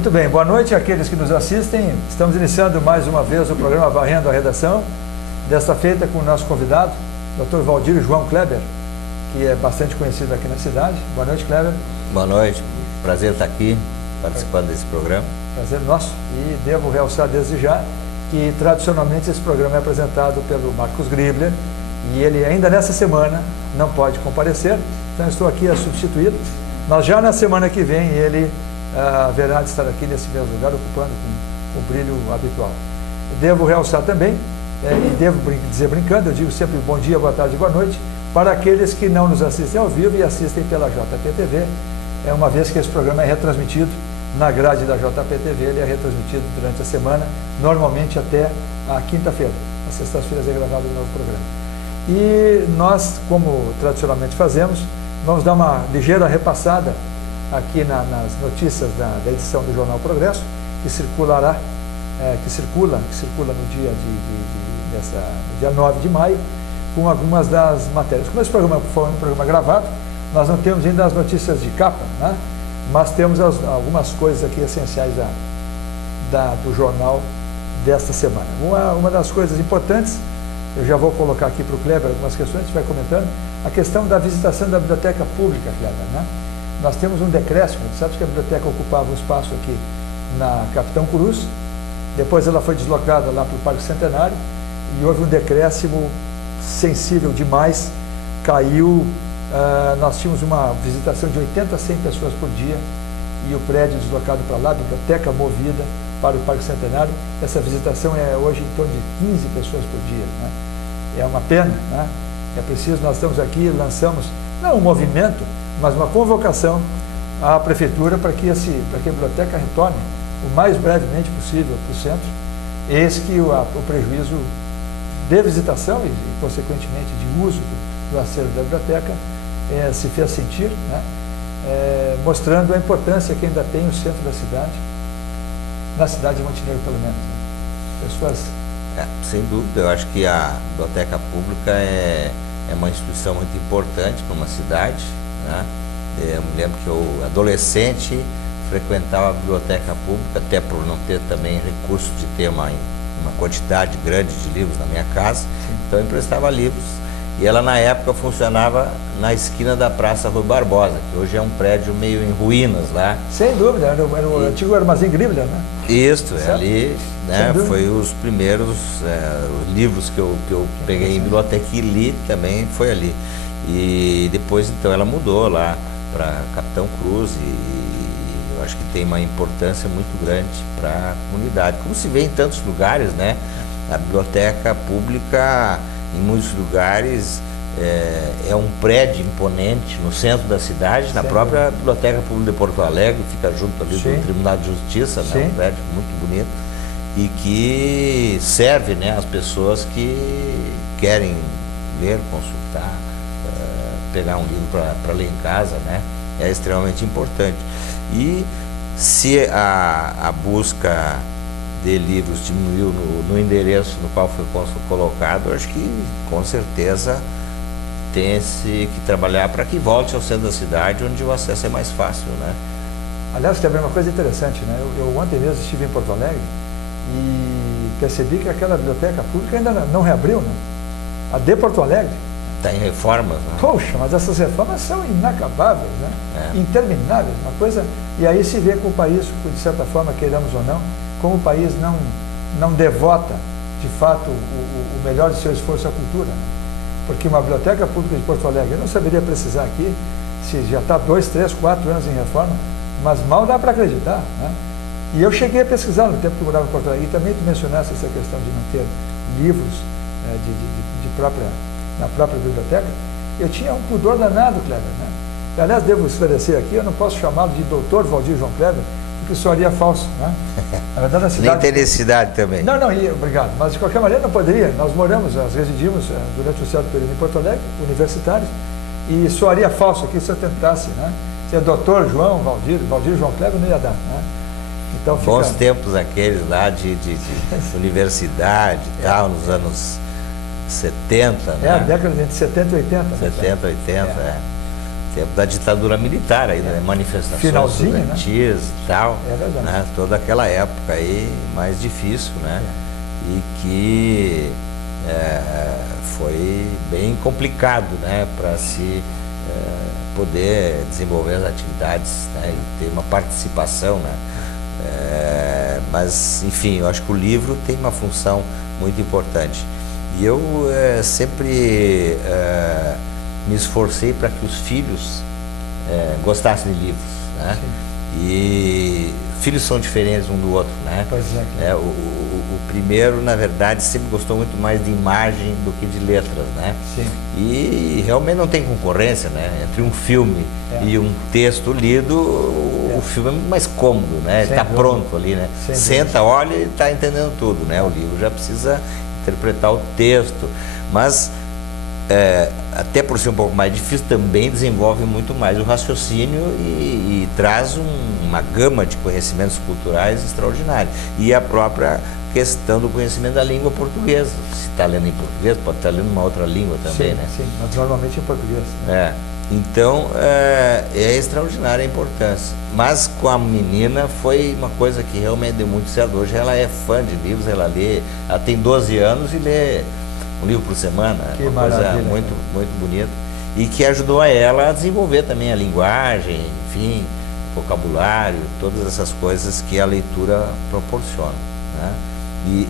Muito bem, boa noite àqueles que nos assistem. Estamos iniciando mais uma vez o programa Varrendo a Redação, desta feita com o nosso convidado, Dr. Valdir João Kleber, que é bastante conhecido aqui na cidade. Boa noite, Kleber. Boa noite, prazer estar aqui participando desse programa. Prazer nosso. E devo realçar desde já que tradicionalmente esse programa é apresentado pelo Marcos Gribler e ele ainda nessa semana não pode comparecer, então estou aqui a substituí-lo, mas já na semana que vem ele haverá de estar aqui nesse mesmo lugar, ocupando com o brilho habitual. Devo realçar também, e devo dizer brincando, eu digo sempre bom dia, boa tarde e boa noite, para aqueles que não nos assistem ao vivo e assistem pela JPTV, uma vez que esse programa é retransmitido na grade da JPTV, ele é retransmitido durante a semana, normalmente até a quinta-feira. Às sextas-feiras é gravado o novo programa. E nós, como tradicionalmente fazemos, vamos dar uma ligeira repassada aqui nas notícias da edição do Jornal Progresso, que circula no dia 9 de maio, com algumas das matérias. Como esse programa foi um programa gravado, nós não temos ainda as notícias de capa, né? Mas temos algumas coisas aqui essenciais do jornal desta semana. Uma das coisas importantes, eu já vou colocar aqui para o Kleber algumas questões, a gente vai comentando, a questão da visitação da biblioteca pública, Kleber, né? Nós temos um decréscimo, sabe que a biblioteca ocupava um espaço aqui na Capitão Cruz, depois ela foi deslocada lá para o Parque Centenário e houve um decréscimo sensível demais, caiu, nós tínhamos uma visitação de 80 a 100 pessoas por dia e o prédio deslocado para lá, a biblioteca movida para o Parque Centenário, essa visitação é hoje em torno de 15 pessoas por dia, né? É uma pena, né? É preciso, nós estamos aqui, lançamos, não um movimento, mas uma convocação à Prefeitura para que a biblioteca retorne o mais brevemente possível para o centro, eis que o prejuízo de visitação e consequentemente, de uso do acervo da biblioteca se fez sentir, né? Mostrando a importância que ainda tem o centro da cidade, na cidade de Montenegro, pelo menos. Né? Pessoas... sem dúvida, eu acho que a biblioteca pública é uma instituição muito importante para uma cidade, né? Eu me lembro que eu, adolescente, frequentava a biblioteca pública, até por não ter também recurso de ter uma quantidade grande de livros na minha casa. Sim. Então eu emprestava livros e ela na época funcionava na esquina da Praça Rui Barbosa, que hoje é um prédio meio em ruínas lá. Sem dúvida, era o antigo Armazém Gribler, né? Isso, ali, né, foi os primeiros livros que eu peguei em biblioteca e li também, foi ali. E depois então ela mudou lá para Capitão Cruz e eu acho que tem uma importância muito grande para a comunidade. Como se vê em tantos lugares, né? A biblioteca pública, em muitos lugares, é um prédio imponente no centro da cidade, na própria Biblioteca Pública de Porto Alegre, fica junto ali do Tribunal de Justiça, né? Um prédio muito bonito e que serve, né, as pessoas que querem ler, consultar, pegar um livro para ler em casa, né? É extremamente importante. E se a busca de livros diminuiu no endereço no qual foi colocado, eu acho que com certeza tem-se que trabalhar para que volte ao centro da cidade, onde o acesso é mais fácil, né? Aliás, também uma coisa interessante, né? Eu ontem mesmo estive em Porto Alegre e percebi que aquela biblioteca pública ainda não reabriu, né? A de Porto Alegre. Está em reformas, né? Poxa, mas essas reformas são inacabáveis, né? Intermináveis, uma coisa... E aí se vê com o país, de certa forma, queiramos ou não, como o país não devota, de fato, o melhor de seu esforço à cultura, né? Porque uma biblioteca pública de Porto Alegre, eu não saberia precisar aqui, se já está 2, 3, 4 anos em reforma, mas mal dá para acreditar, né? E eu cheguei a pesquisar no tempo que eu morava em Porto Alegre, e também tu mencionaste essa questão de não ter livros na própria biblioteca, eu tinha um pudor danado, Kleber, né? Aliás, devo esclarecer aqui, eu não posso chamá-lo de doutor Valdir João Kleber, porque soaria falso, né? Na verdade, a cidade... Nem tem necessidade também. Não, obrigado, mas de qualquer maneira não poderia. Nós residimos durante um certo período em Porto Alegre, universitários, e soaria falso aqui se eu tentasse, né? Se é doutor João Valdir João Kleber, não ia dar, né? Então, bons tempos aqueles lá de universidade e tal, nos anos 70, né? A década de 70 e 80. 70, 80, tempo da ditadura militar, ainda, né? Manifestações estudantis, né? E tal, né? Toda aquela época aí mais difícil, né? E que foi bem complicado, né? Para se poder desenvolver as atividades, né? E ter uma participação, né? Mas, enfim, eu acho que o livro tem uma função muito importante. E eu sempre me esforcei para que os filhos gostassem de livros, né? E filhos são diferentes um do outro, né? Pois é. O primeiro, na verdade, sempre gostou muito mais de imagem do que de letras, né? Sim. E realmente não tem concorrência, né? Entre um filme e um texto lido, o filme é muito mais cômodo, né? Está pronto ali, né? Senta, olha e está entendendo tudo, né? O livro já precisa interpretar o texto, mas até por ser um pouco mais difícil, também desenvolve muito mais o raciocínio e traz uma gama de conhecimentos culturais extraordinários. E a própria questão do conhecimento da língua portuguesa. Se está lendo em português, pode estar lendo uma outra língua também, né? Sim, mas normalmente em português. Né? Então, é extraordinária a importância. Mas com a menina foi uma coisa que realmente deu muito certo. Hoje ela é fã de livros, ela tem 12 anos e lê um livro por semana, que uma coisa muito, muito bonita, e que ajudou a ela a desenvolver também a linguagem, enfim, vocabulário, todas essas coisas que a leitura proporciona, né?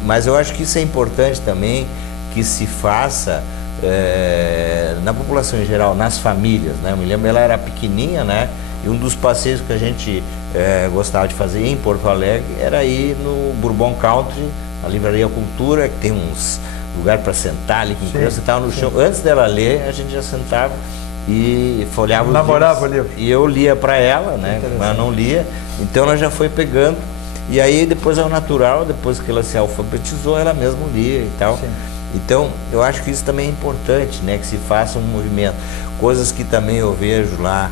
Mas eu acho que isso é importante também, que se faça na população em geral, nas famílias, né? Eu me lembro, ela era pequenininha, né? E um dos passeios que a gente gostava de fazer em Porto Alegre era ir no Bourbon Country, na Livraria Cultura, que tem uns lugar para sentar ali com criança, estava no chão. Antes dela ler, a gente já sentava e folhava os namorava o livro. E eu lia para ela, né? Ela não lia, então ela já foi pegando. E aí depois ao natural, depois que ela se alfabetizou, ela mesma lia e tal. Sim. Então eu acho que isso também é importante, né? Que se faça um movimento. Coisas que também eu vejo lá,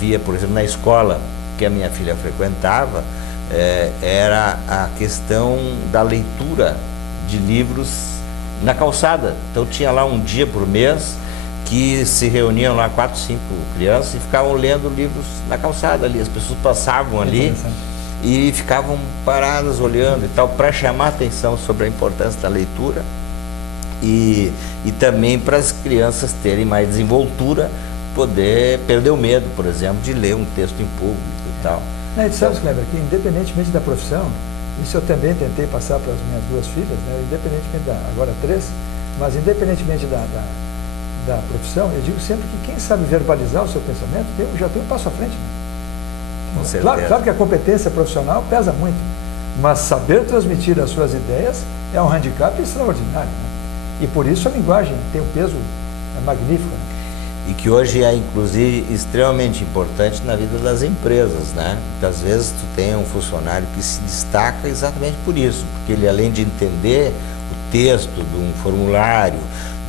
via, por exemplo, na escola que a minha filha frequentava, era a questão da leitura de livros na calçada. Então tinha lá um dia por mês que se reuniam lá 4, 5 crianças e ficavam lendo livros na calçada ali. As pessoas passavam ali e ficavam paradas olhando e tal, para chamar a atenção sobre a importância da leitura e também para as crianças terem mais desenvoltura, poder perder o medo, por exemplo, de ler um texto em público e tal. Não, sabe, Kleber, que independentemente da profissão, isso eu também tentei passar para as minhas 2 filhas, né? Independentemente agora 3, mas independentemente da profissão, eu digo sempre que quem sabe verbalizar o seu pensamento já tem um passo à frente, né? Claro que a competência profissional pesa muito, mas saber transmitir as suas ideias é um handicap extraordinário, né? E por isso a linguagem tem um peso magnífico, né? E que hoje é, inclusive, extremamente importante na vida das empresas, né? Muitas vezes tu tem um funcionário que se destaca exatamente por isso, porque ele, além de entender o texto de um formulário,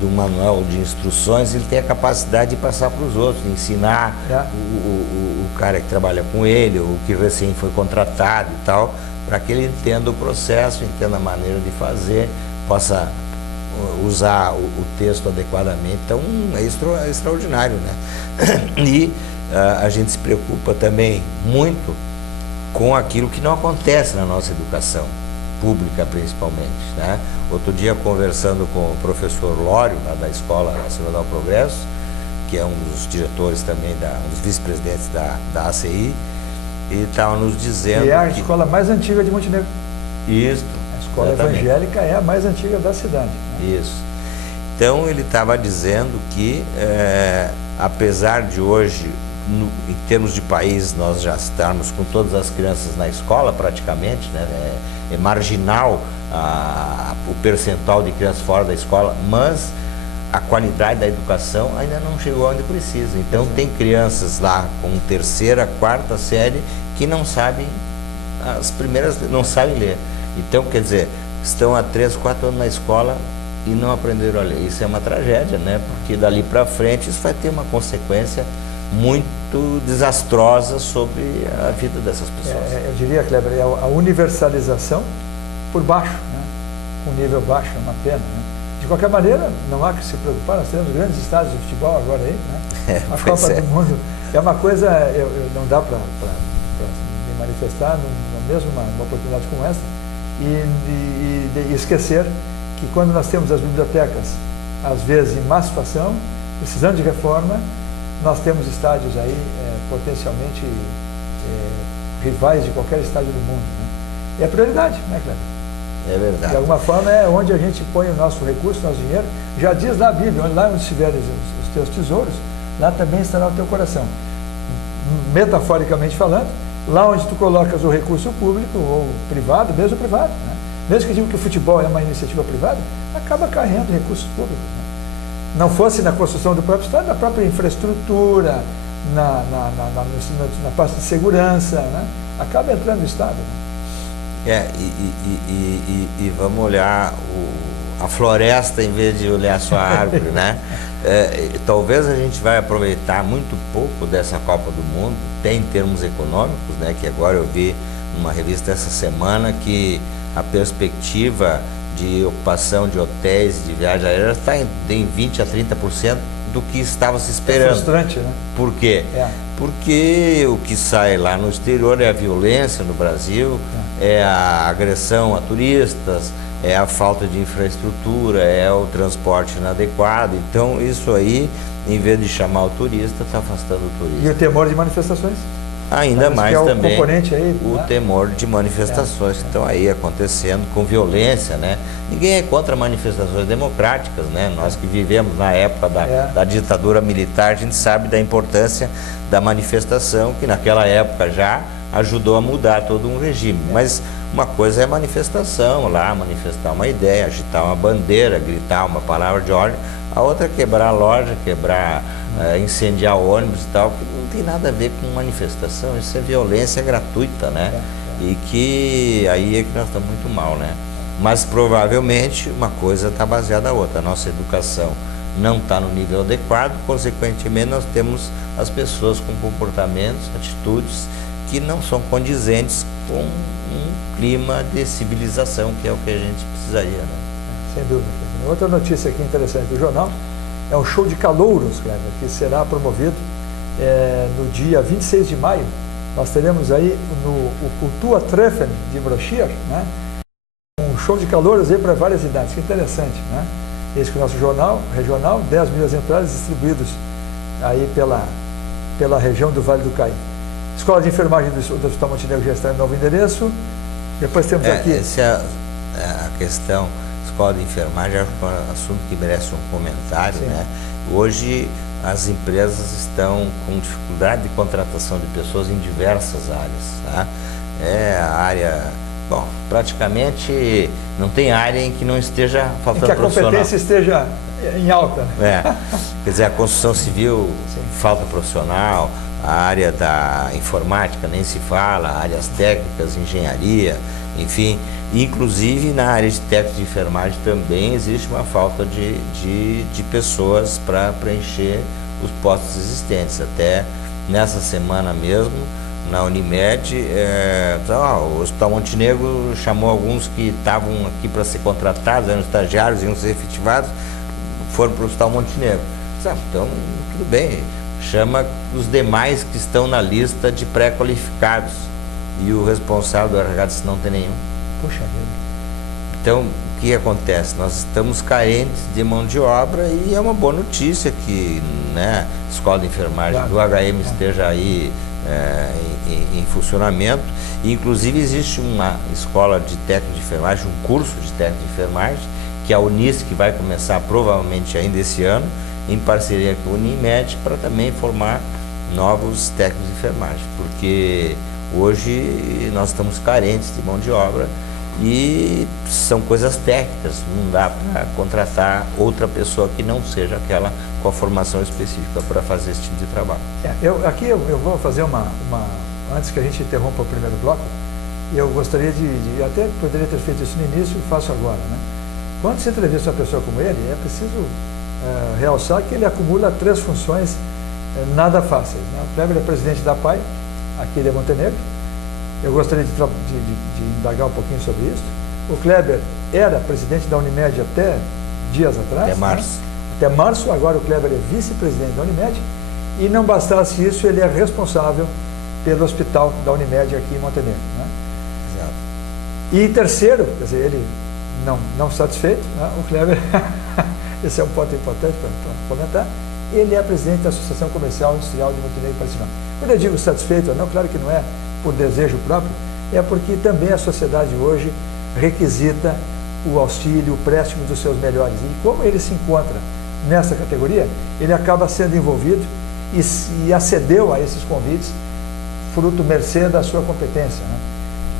de um manual de instruções, ele tem a capacidade de passar para os outros, de ensinar o cara que trabalha com ele, ou que recém foi contratado e tal, para que ele entenda o processo, entenda a maneira de fazer, possa usar o texto adequadamente. Então é extraordinário, né? E a gente se preocupa também muito com aquilo que não acontece na nossa educação pública, principalmente, né? Outro dia, conversando com o professor Lório, lá da Escola Nacional do Progresso, que é um dos diretores também, um dos vice-presidentes da ACI, ele estava nos dizendo que é a escola mais antiga de Montenegro. Isso. A escola evangélica é a mais antiga da cidade, né? Isso. Então ele estava dizendo que, apesar de hoje, em termos de país, nós já estarmos com todas as crianças na escola praticamente, né? É marginal o percentual de crianças fora da escola, mas a qualidade da educação ainda não chegou onde precisa. Então tem crianças lá com 3ª, 4ª série que não sabem, não sabem ler. Então, quer dizer, estão há 3, 4 anos na escola e não aprenderam a ler. Isso é uma tragédia, né? Porque dali para frente isso vai ter uma consequência muito desastrosa sobre a vida dessas pessoas. Eu diria, Kleber, a universalização por baixo, né? Um nível baixo, é uma pena, né? de qualquer maneira, não há que se preocupar, nós temos grandes estádios de futebol agora aí, né? A Copa do Mundo é uma coisa, não dá para me manifestar mesmo uma oportunidade como essa e esquecer que quando nós temos as bibliotecas, às vezes em má situação, precisando de reforma, nós temos estádios aí potencialmente rivais de qualquer estádio do mundo, né? E é prioridade, né, Cleber? É verdade. De alguma forma é onde a gente põe o nosso recurso, o nosso dinheiro. Já diz lá a Bíblia, lá onde estiveres os teus tesouros, lá também estará o teu coração. Metaforicamente falando, lá onde tu colocas o recurso público ou privado, mesmo privado, né? Mesmo que diga que o futebol é uma iniciativa privada, acaba carregando recursos públicos, né? Não fosse na construção do próprio Estado, na própria infraestrutura, na parte de segurança, né? Acaba entrando no Estado, né? E vamos olhar a floresta em vez de olhar só a árvore, né? Talvez a gente vai aproveitar muito pouco dessa Copa do Mundo, até em termos econômicos, né? Que agora eu vi numa revista essa semana que a perspectiva de ocupação de hotéis, de viagem aérea, está em 20% a 30% do que estava se esperando. É frustrante, né? Por quê? Porque o que sai lá no exterior é a violência no Brasil, é a agressão a turistas, é a falta de infraestrutura, é o transporte inadequado. Então isso aí, em vez de chamar o turista, está afastando o turista. E o temor de manifestações? Ainda mais também aí, o temor de manifestações que estão aí acontecendo com violência, né? Ninguém é contra manifestações democráticas, né? Nós que vivemos na época da ditadura militar, a gente sabe da importância da manifestação, que naquela época já ajudou a mudar todo um regime. Mas uma coisa é manifestação lá, manifestar uma ideia, agitar uma bandeira, gritar uma palavra de ordem. A outra é quebrar a loja, incendiar ônibus e tal, que não tem nada a ver com manifestação, isso é violência gratuita, né? E que aí é que nós estamos muito mal, né? Mas provavelmente uma coisa está baseada na outra, a nossa educação não está no nível adequado, consequentemente nós temos as pessoas com comportamentos, atitudes que não são condizentes com um clima de civilização, que é o que a gente precisaria, né? Sem dúvida. Outra notícia aqui interessante do jornal é um show de calouros, Cleber, que será promovido no dia 26 de maio. Nós teremos aí o Kultur Treffen de Brochir, né? Um show de calouros aí para várias idades, que interessante, né? Esse que é o nosso jornal regional, 10 mil exemplares distribuídos aí pela região do Vale do Caí. Escola de Enfermagem do Hospital Montenegro já está em novo endereço. Depois temos aqui... Essa é a questão, escola de enfermagem é um assunto que merece um comentário, né? Hoje as empresas estão com dificuldade de contratação de pessoas em diversas áreas, tá? A área... Bom, praticamente não tem área em que não esteja faltando profissional. Que a competência esteja em alta. Quer dizer, a construção civil falta profissional, a área da informática nem se fala, áreas técnicas, engenharia, enfim. Inclusive na área de técnico de enfermagem também existe uma falta de pessoas para preencher os postos existentes. Até nessa semana mesmo, na Unimed, o Hospital Montenegro chamou alguns que estavam aqui para ser contratados, eram estagiários, iam ser efetivados, foram para o Hospital Montenegro. Então, tudo bem, chama os demais que estão na lista de pré-qualificados. E o responsável do RH disse, não tem nenhum. Puxa vida. Então, o que acontece? Nós estamos carentes de mão de obra e é uma boa notícia que, né, a escola de enfermagem do HM esteja aí em funcionamento. E, inclusive, existe uma escola de técnico de enfermagem, um curso de técnico de enfermagem, que é a Unisc vai começar provavelmente ainda esse ano, em parceria com a Unimed, para também formar novos técnicos de enfermagem, porque hoje nós estamos carentes de mão de obra e são coisas técnicas, não dá para contratar outra pessoa que não seja aquela com a formação específica para fazer esse tipo de trabalho. Aqui eu vou fazer antes que a gente interrompa o primeiro bloco, eu gostaria até poderia ter feito isso no início, faço agora, né? Quando se entrevista uma pessoa como ele, é preciso realçar que ele acumula 3 funções nada fáceis, né? O Cleber é presidente da PAI, aqui de Montenegro. Eu gostaria de indagar um pouquinho sobre isso. O Cleber era presidente da Unimed até dias atrás. Até março. Né? Até março, agora o Kleber é vice-presidente da Unimed, e não bastasse isso, ele é responsável pelo hospital da Unimed aqui em Montenegro. Né? Exato. E terceiro, quer dizer, ele não satisfeito, né? O Kleber, esse é um ponto importante para comentar, ele é presidente da Associação Comercial e Industrial de Montenegro e Paulistano. Quando eu digo satisfeito ou não, claro que não é por desejo próprio, é porque também a sociedade hoje requisita o auxílio, o préstimo dos seus melhores. E como ele se encontra nessa categoria, ele acaba sendo envolvido e acedeu a esses convites, fruto mercê da sua competência. Né?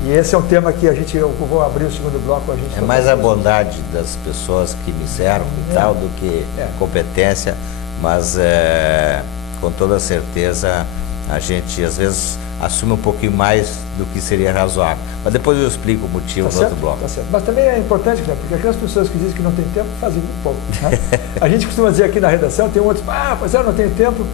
E esse é um tema que eu vou abrir o segundo bloco. A gente é mais a bondade das pessoas que me cercam e tal do que competência, mas com toda certeza a gente às vezes assume um pouquinho mais do que seria razoável. Mas depois eu explico o motivo no outro bloco. Tá certo. Mas também é importante, né? Porque aquelas pessoas que dizem que não tem tempo fazem muito pouco. Né? A gente costuma dizer aqui na redação, tem outros, mas eu não tenho tempo,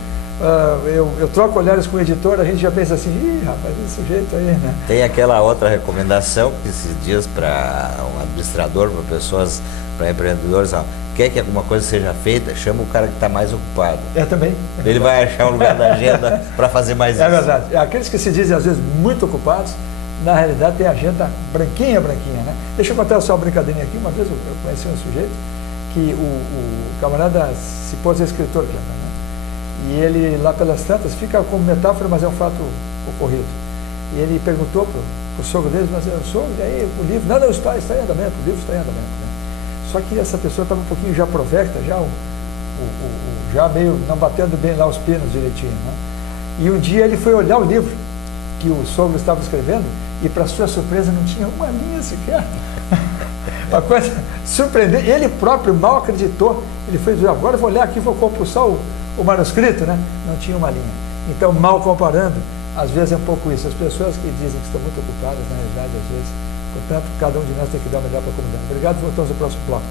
eu troco olhares com o editor, a gente já pensa assim, ih, rapaz, esse sujeito aí, né? Tem aquela outra recomendação que se diz para um administrador, para pessoas, para empreendedores, quer que alguma coisa seja feita, chama o cara que está mais ocupado. Também. Ele vai achar um lugar da agenda para fazer mais isso. É verdade. Aqueles que se dizem às vezes muito ocupados, na realidade tem a agenda branquinha, né? Deixa eu contar só uma brincadeirinha aqui. Uma vez eu conheci um sujeito que o camarada se pôs a escritor, né? E ele lá pelas tantas, fica como metáfora, mas é um fato ocorrido. E ele perguntou para o sogro dele, mas o sogro, e aí o livro, não, está em andamento, o livro está em andamento. Né? Só que essa pessoa estava um pouquinho já provecta, já meio não batendo bem lá os pinos direitinho. Né? E um dia ele foi olhar o livro que o sogro estava escrevendo e, para sua surpresa, não tinha uma linha sequer. Uma coisa surpreendente. Ele próprio mal acreditou. Ele foi dizer, agora eu vou olhar aqui, vou compulsar o manuscrito, né? Não tinha uma linha. Então, mal comparando, às vezes é um pouco isso. As pessoas que dizem que estão muito ocupadas, na realidade, às vezes, portanto, cada um de nós tem que dar o melhor para a comunidade. Obrigado, voltamos ao próximo bloco.